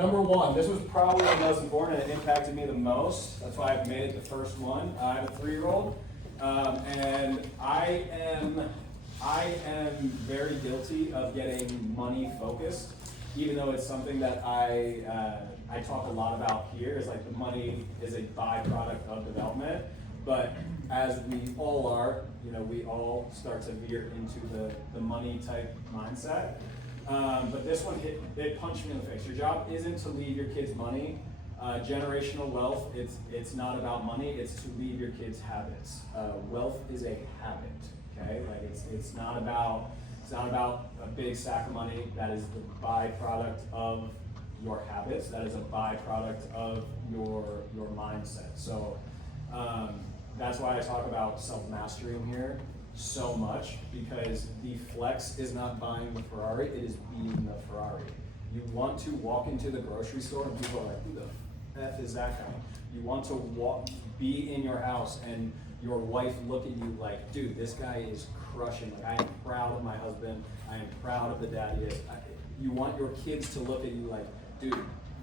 Number one, this was probably the most important and it impacted me the most. That's why I've made it the first one. I have a 3-year-old, and I am very guilty of getting money focused, even though it's something that I talk a lot about here. Is like the money is a byproduct of development, but as we all are, we all start to veer into the money type mindset. But this one it punched me in the face. Your job isn't to leave your kids money. Generational wealth, it's not about money, it's to leave your kids habits. Wealth is a habit, okay? Like it's not about a big stack of money. That is the byproduct of your habits. That is a byproduct of your mindset. So that's why I talk about self-mastery in here so much, because the flex is not buying the Ferrari, it is being the Ferrari. You want to walk into the grocery store and people are like, who the F is that guy? You want to be in your house and your wife look at you like, dude, this guy is crushing. Like, I am proud of my husband. I am proud of the dad he is. You want your kids to look at you like, dude,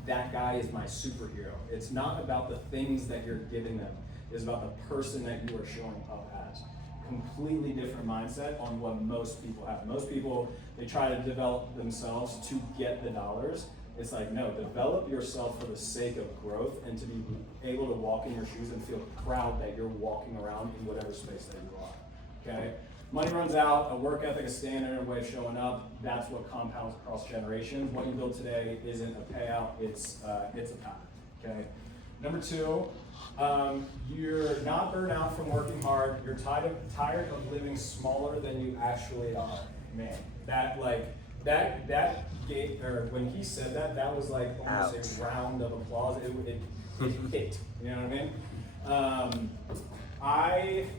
that guy is my superhero. It's not about the things that you're giving them. It's about the person that you are showing up as. Completely different mindset on what most people have. Most people, they try to develop themselves to get the dollars. It's like, no, develop yourself for the sake of growth and to be able to walk in your shoes and feel proud that you're walking around in whatever space that you are, okay? Money runs out, a work ethic, a standard, a way of showing up. That's what compounds across generations. What you build today isn't a payout, it's a path, okay? Number two, you're not burnt out from working hard. You're tired of living smaller than you actually are. Man, that gate, or when he said that, that was like almost a round of applause. It hit. You know what I mean?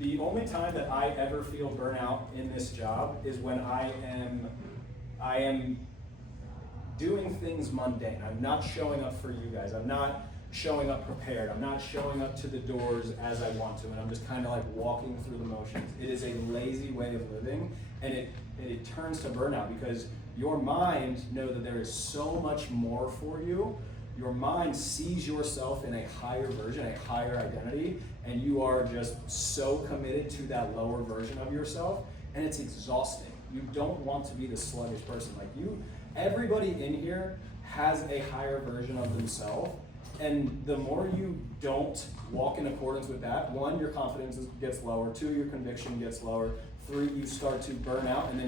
The only time that I ever feel burnout in this job is when I am doing things mundane. I'm not showing up for you guys. I'm not showing up prepared. I'm not showing up to the doors as I want to, and I'm just kind of like walking through the motions. It is a lazy way of living, and it turns to burnout because your mind knows that there is so much more for you. Your mind sees yourself in a higher version, a higher identity, and you are just so committed to that lower version of yourself, and it's exhausting. You don't want to be the sluggish person. Like everybody in here has a higher version of themselves. And the more you don't walk in accordance with that, 1, your confidence gets lower, 2, your conviction gets lower, 3, you start to burn out, and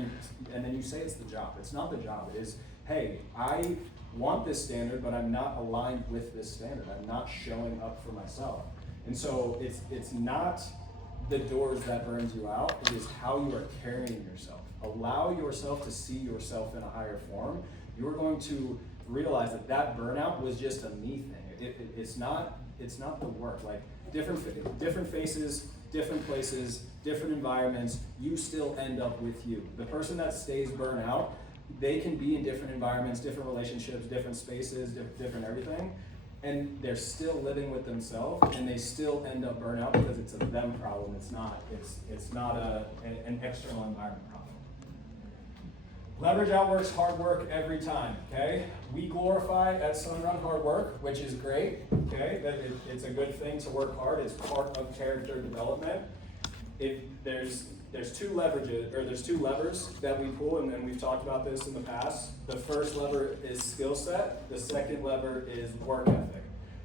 then you say it's the job. It's not the job. It is, hey, I want this standard, but I'm not aligned with this standard. I'm not showing up for myself. And so it's not the doors that burns you out. It is how you are carrying yourself. Allow yourself to see yourself in a higher form. You're going to realize that burnout was just a me thing. It's not the work. Like different faces, different places, different environments, you still end up with you. The person that stays burnt out, they can be in different environments, different relationships, different spaces, different everything, and they're still living with themselves, and they still end up burnt out because it's a them problem. It's not an external environment problem. Leverage outworks hard work every time, okay? We glorify at Sunrun hard work, which is great, okay? It's a good thing to work hard. It's part of character development. There's two levers that we pull, and we've talked about this in the past. The first lever is skill set. The second lever is work ethic.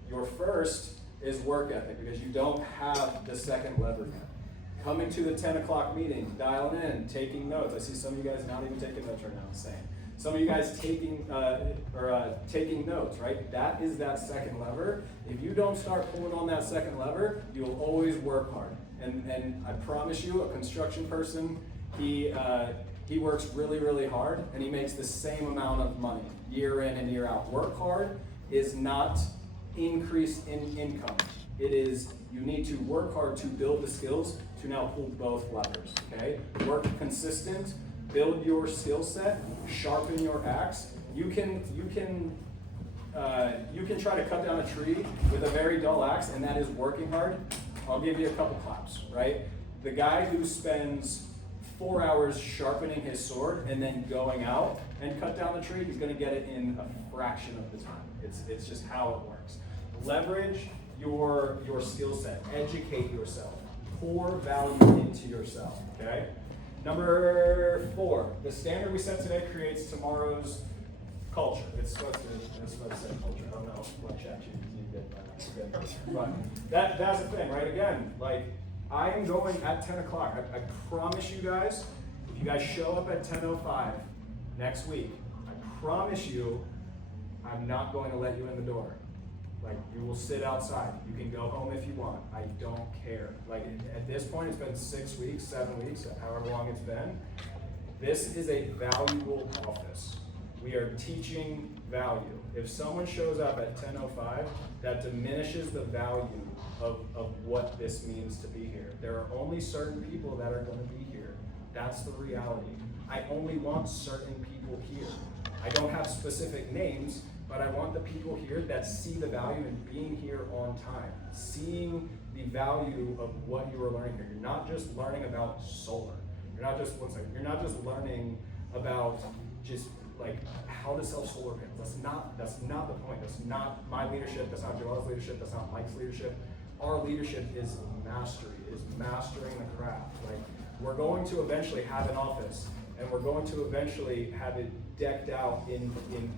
Your first is work ethic because you don't have the second lever yet. Coming to the 10 o'clock meeting, dialing in, taking notes. I see some of you guys not even taking notes right now, insane. Some of you guys taking notes, right? That is that second lever. If you don't start pulling on that second lever, you'll always work hard. And I promise you, a construction person, he works really, really hard, and he makes the same amount of money year in and year out. Work hard is not increase in income. It is, you need to work hard to build the skills to now pull both levers, okay? Work consistent, build your skill set, sharpen your axe. You can try to cut down a tree with a very dull axe, and that is working hard. I'll give you a couple claps, right? The guy who spends 4 hours sharpening his sword and then going out and cut down the tree, he's gonna get it in a fraction of the time. It's just how it works. Leverage your skill set, educate yourself, pour value into yourself, okay? Number 4, the standard we set today creates tomorrow's culture. It's supposed to say culture. I don't know what ChatGPT did by that. But that's the thing, right? Again, like, I am going at 10 o'clock. I promise you guys, if you guys show up at 10:05 next week, I promise you, I'm not going to let you in the door. Like, you will sit outside. You can go home if you want. I don't care. Like, at this point, it's been 6 weeks, 7 weeks, however long it's been. This is a valuable office. We are teaching value. If someone shows up at 10:05, that diminishes the value of what this means to be here. There are only certain people that are going to be here. That's the reality. I only want certain people here. I don't have specific names, but I want the people here that see the value in being here on time, seeing the value of what you are learning here. You're not just learning about solar. You're not just learning about just like how to sell solar panels. That's not the point. That's not my leadership. That's not Joel's leadership. That's not Mike's leadership. Our leadership is mastery. It is mastering the craft. Like, we're going to eventually have an office, and we're going to eventually have it decked out in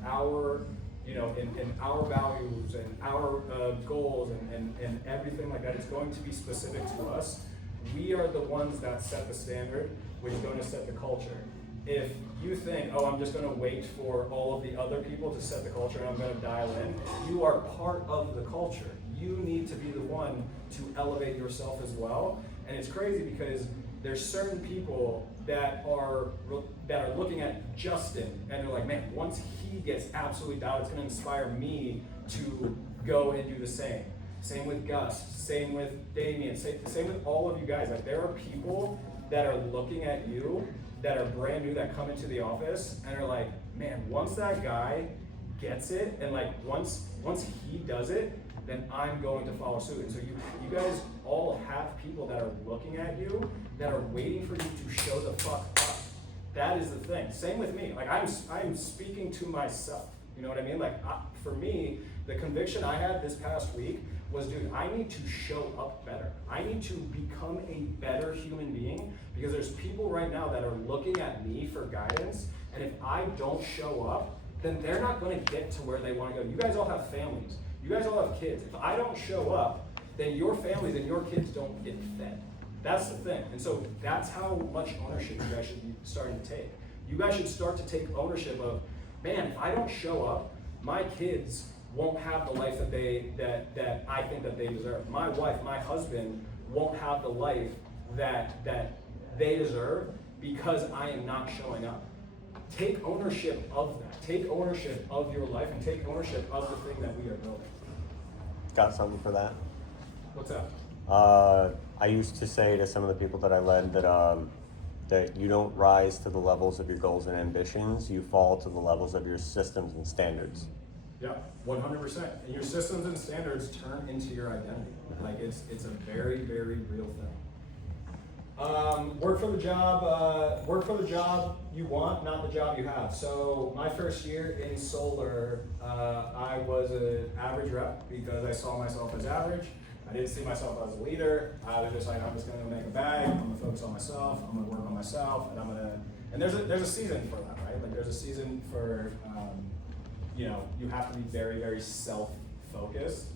our, you know, in our values and our goals and everything like that. It's going to be specific to us. We are the ones that set the standard, which is going to set the culture. If you think, oh, I'm just going to wait for all of the other people to set the culture and I'm going to dial in, you are part of the culture. You need to be the one to elevate yourself as well. And it's crazy because there's certain people that are looking at Justin and they're like, man, once he gets absolutely dialed, it's going to inspire me to go and do the same. Same with Gus, same with Damien, same with all of you guys. Like, there are people that are looking at you that are brand new that come into the office and are like, man, once that guy gets it and like once he does it, then I'm going to follow suit. And so you guys all have people that are looking at you that are waiting for you to show the fuck up. That is the thing. Same with me. Like, I'm speaking to myself. You know what I mean? Like, for me, the conviction I had this past week was, dude, I need to show up better. I need to become a better human being because there's people right now that are looking at me for guidance, and if I don't show up, then they're not going to get to where they want to go. You guys all have families. You guys all have kids. If I don't show up, then your families and your kids don't get fed. That's the thing. And so that's how much ownership you guys should be starting to take. You guys should start to take ownership of, man, if I don't show up, my kids won't have the life that I think that they deserve. My wife, my husband won't have the life that they deserve because I am not showing up. Take ownership of that. Take ownership of your life and take ownership of the thing that we are building. Got something for that? What's that? I used to say to some of the people that I led that you don't rise to the levels of your goals and ambitions, you fall to the levels of your systems and standards. Yeah, 100%. And your systems and standards turn into your identity. Like, it's a very, very real thing. Work for the job you want, not the job you have. So my first year in solar, I was an average rep because I saw myself as average. I didn't see myself as a leader. I was just like, I'm just gonna make a bag, I'm gonna focus on myself, I'm gonna work on myself, and there's a season for that, right? Like, there's a season for, you have to be very, very self-focused.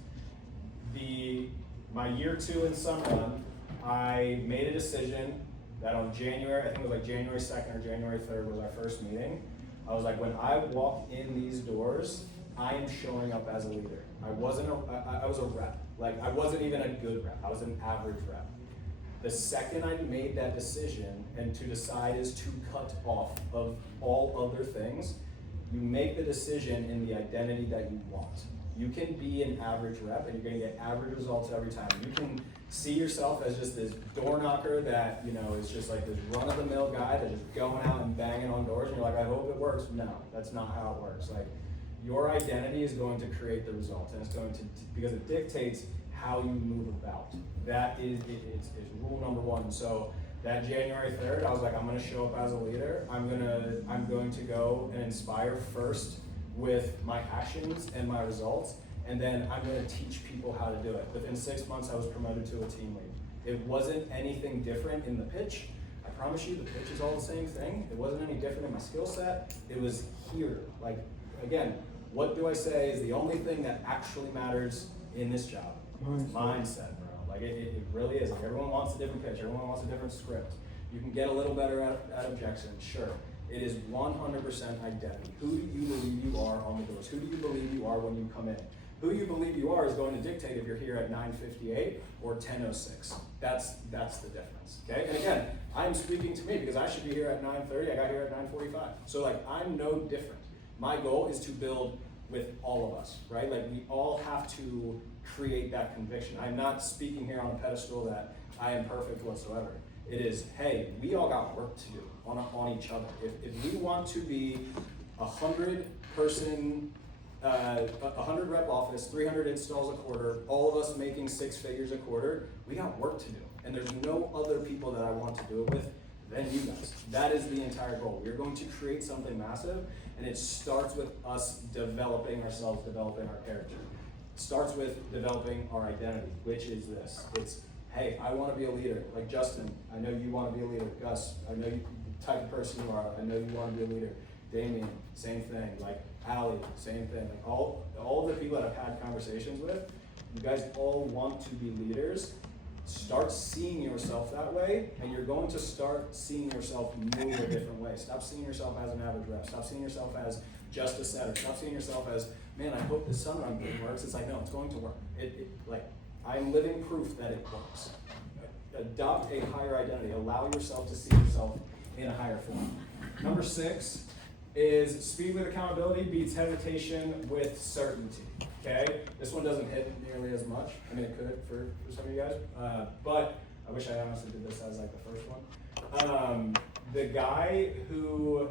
My year 2 in Sunrun, I made a decision that on January, I think it was like January 2nd or January 3rd was our first meeting. I was like, when I walk in these doors, I am showing up as a leader. I was a rep. Like, I wasn't even a good rep. I was an average rep. The second I made that decision, and to decide is to cut off of all other things, you make the decision in the identity that you want. You can be an average rep and you're gonna get average results every time. You can see yourself as just this door knocker that, is just like this run-of-the-mill guy that's just going out and banging on doors and you're like, I hope it works. No, that's not how it works. Like, your identity is going to create the results, and it's going to, because it dictates how you move about. That is rule number 1. So That January 3rd, I was like, I'm gonna show up as a leader. I'm going to go and inspire first with my actions and my results, and then I'm gonna teach people how to do it. Within 6 months, I was promoted to a team lead. It wasn't anything different in the pitch. I promise you, the pitch is all the same thing. It wasn't any different in my skill set. It was here. Like, again, what do I say is the only thing that actually matters in this job? Mindset, bro. Like, it really is. Like, everyone wants a different pitch. Everyone wants a different script. You can get a little better at objection, sure. It is 100% identity. Who do you believe you are on the doors? Who do you believe you are when you come in? Who you believe you are is going to dictate if you're here at 9:58 or 10:06. That's the difference, okay? And again, I'm speaking to me because I should be here at 9:30. I got here at 9:45. So like, I'm no different. My goal is to build with all of us, right? Like, we all have to create that conviction. I'm not speaking here on a pedestal that I am perfect whatsoever. It is, hey, we all got work to do on each other. If we want to be 100-person, 100 rep office, 300 installs a quarter, all of us making 6 figures a quarter, we got work to do. And there's no other people that I want to do it with than you guys. That is the entire goal. We're going to create something massive, and it starts with us developing ourselves, developing our character. It starts with developing our identity, which is this. It's, hey, I want to be a leader. Like Justin, I know you want to be a leader. Gus, I know the type of person you are. I know you want to be a leader. Damien, same thing. Like Allie, same thing. Like all the people that I've had conversations with, you guys all want to be leaders. Start seeing yourself that way, and you're going to start seeing yourself move a different way. Stop seeing yourself as an average rep. Stop seeing yourself as just a setter. Stop seeing yourself as, man, I hope this summer I'm getting works. It's like, no, it's going to work. Like, I'm living proof that it works. Adopt a higher identity. Allow yourself to see yourself in a higher form. Number 6 is speed with accountability beats hesitation with certainty. Okay? This one doesn't hit nearly as much. I mean, it could for some of you guys. But I wish I honestly did this as like the first one. The guy who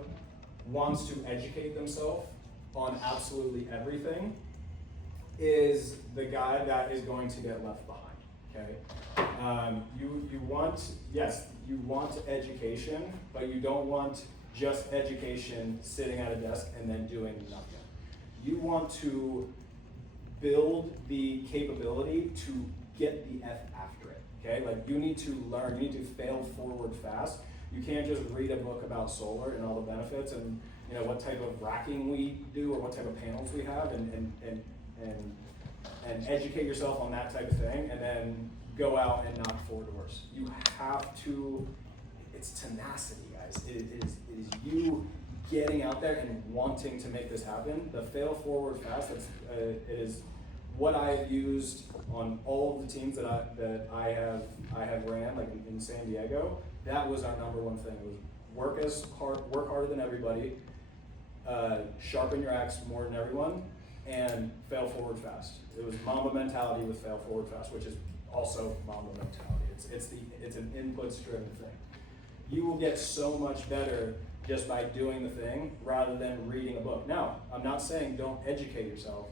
wants to educate themselves on absolutely everything is the guy that is going to get left behind, okay? You want education, but you don't want just education sitting at a desk and then doing nothing. You want to build the capability to get the F after it, okay? Like, you need to learn, you need to fail forward fast. You can't just read a book about solar and all the benefits and what type of racking we do or what type of panels we have and educate yourself on that type of thing and then go out and knock 4 doors. You have to, it's tenacity, guys. It is you getting out there and wanting to make this happen. The fail forward fast, it is what I have used on all of the teams that I have ran, like in San Diego. That was our number one thing. It was work harder than everybody, sharpen your axe more than everyone, and fail forward fast. It was Mamba mentality with fail forward fast, which is also Mamba mentality. It's an inputs driven thing. You will get so much better just by doing the thing rather than reading a book. Now, I'm not saying don't educate yourself,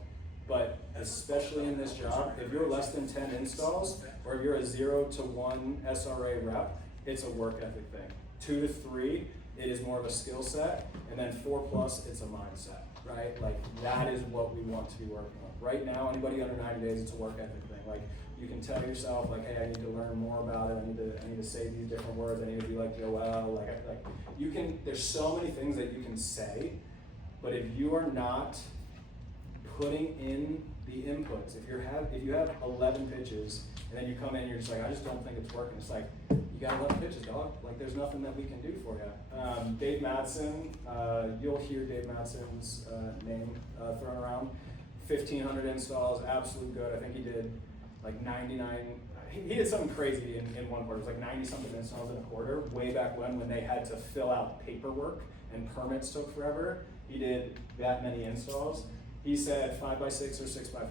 but especially in this job, if you're less than 10 installs or if you're a 0 to 1 SRA rep, it's a work ethic thing. 2 to 3, it is more of a skill set, and then 4+, it's a mindset, right? Like, that is what we want to be working on. Right now, anybody under 90 days, it's a work ethic thing. Like, you can tell yourself, like, hey, I need to learn more about it. I need to say these different words. I need to be like Joel. Like you can. There's so many things that you can say, but if you are not putting in the inputs, if you have 11 pitches and then you come in and you're just like, I just don't think it's working. It's like, you got 11 pitches, dog. Like, there's nothing that we can do for you. Dave Madsen, you'll hear Dave Madsen's name thrown around. 1,500 installs, absolute good. I think he did like 99, he did something crazy in one quarter. It was like 90 something installs in a quarter, way back when they had to fill out paperwork and permits took forever. He did that many installs. He said 5x6 or 6x5.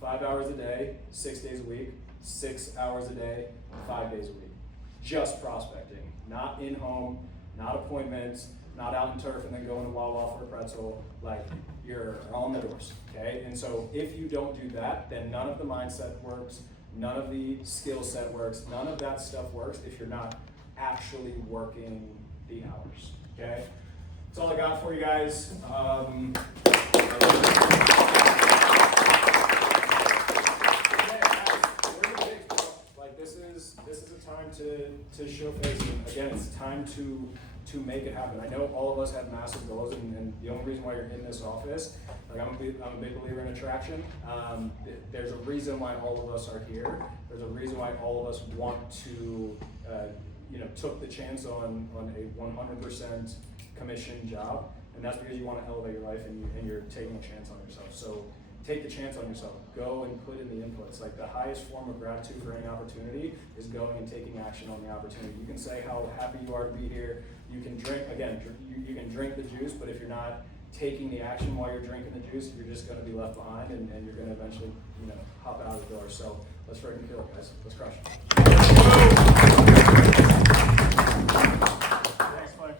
5 hours a day, 6 days a week, 6 hours a day, 5 days a week. Just prospecting, not in-home, not appointments, not out in turf and then going to Wawa for a pretzel. Like, you're on the doors, okay? And so if you don't do that, then none of the mindset works, none of the skill set works, none of that stuff works if you're not actually working the hours, okay? That's all I got for you guys. This is a time to show face, and again, it's time to make it happen. I know all of us have massive goals, and the only reason why you're in this office, like I'm a big believer in attraction. There's a reason why all of us are here. There's a reason why all of us want to, took the chance on a 100% commission job, and that's because you want to elevate your life and you're taking a chance on yourself. So take the chance on yourself. Go and put in the inputs. Like the highest form of gratitude for any opportunity is going and taking action on the opportunity. You can say how happy you are to be here. You can drink, again, you can drink the juice, but if you're not taking the action while you're drinking the juice, you're just going to be left behind, and you're going to eventually, hop out of the door. So let's freaking kill it, guys. Let's crush it. Thanks, Mike.